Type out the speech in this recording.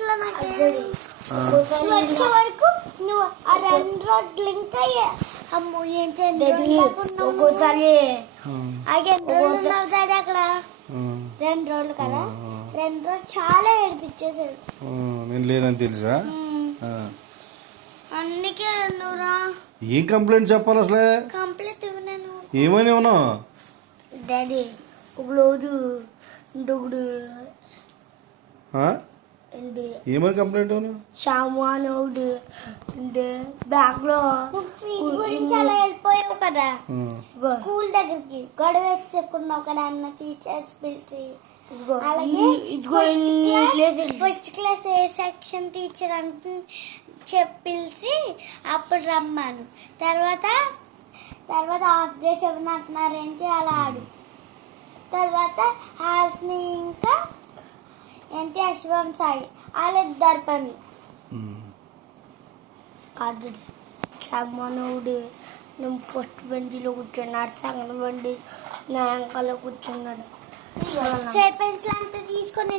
అసలు నాకు వచ్చే వరకు నువ్వు ఆ 2 రోజులు ఇంకా అమ్మో ఏం ఒక్కోసారి అక్కడ 2 రోజులు కదా 2 రోజులు చాలా ఏడిపించేసాడు. నేను లేనని తెలుసా? అందుకే నువ్వురా ఏం కంప్లైంట్ చెప్పాలి అసలే? కంప్లైంట్ ఇవ్వను. ఏమని ఉన్నా డాడీ ఒక రోజు ఇంకొకడు ఏమని కంప్లైంట్ అవును సామానుడు బ్యాగ్ లో ఫీజు గురించి అలా వెళ్ళిపోయావు కదా స్కూల్ దగ్గరికి గొడవ వేసుకున్నావు కదా అన్న టీచర్స్ పిలిచి అలాగే ఫస్ట్ క్లాస్ ఏ సెక్షన్ టీచర్ అంటే పిలిచి అప్పుడు రమ్మాను. తర్వాత హాఫ్ డే 7 అంటున్నారేంటి అలా ఆడు. తర్వాత హాస్ని ఇంకా ఏంటి అశ్వం సాయి వాళ్ళిద్దరు పని కాదు. సామానుడు నేను ఫస్ట్ బెంచ్లో కూర్చున్నాడు, సెకండ్ బెంచ్ నా వెనకాల కూర్చున్నాడు. పెన్సిల్ అంతా తీసుకొని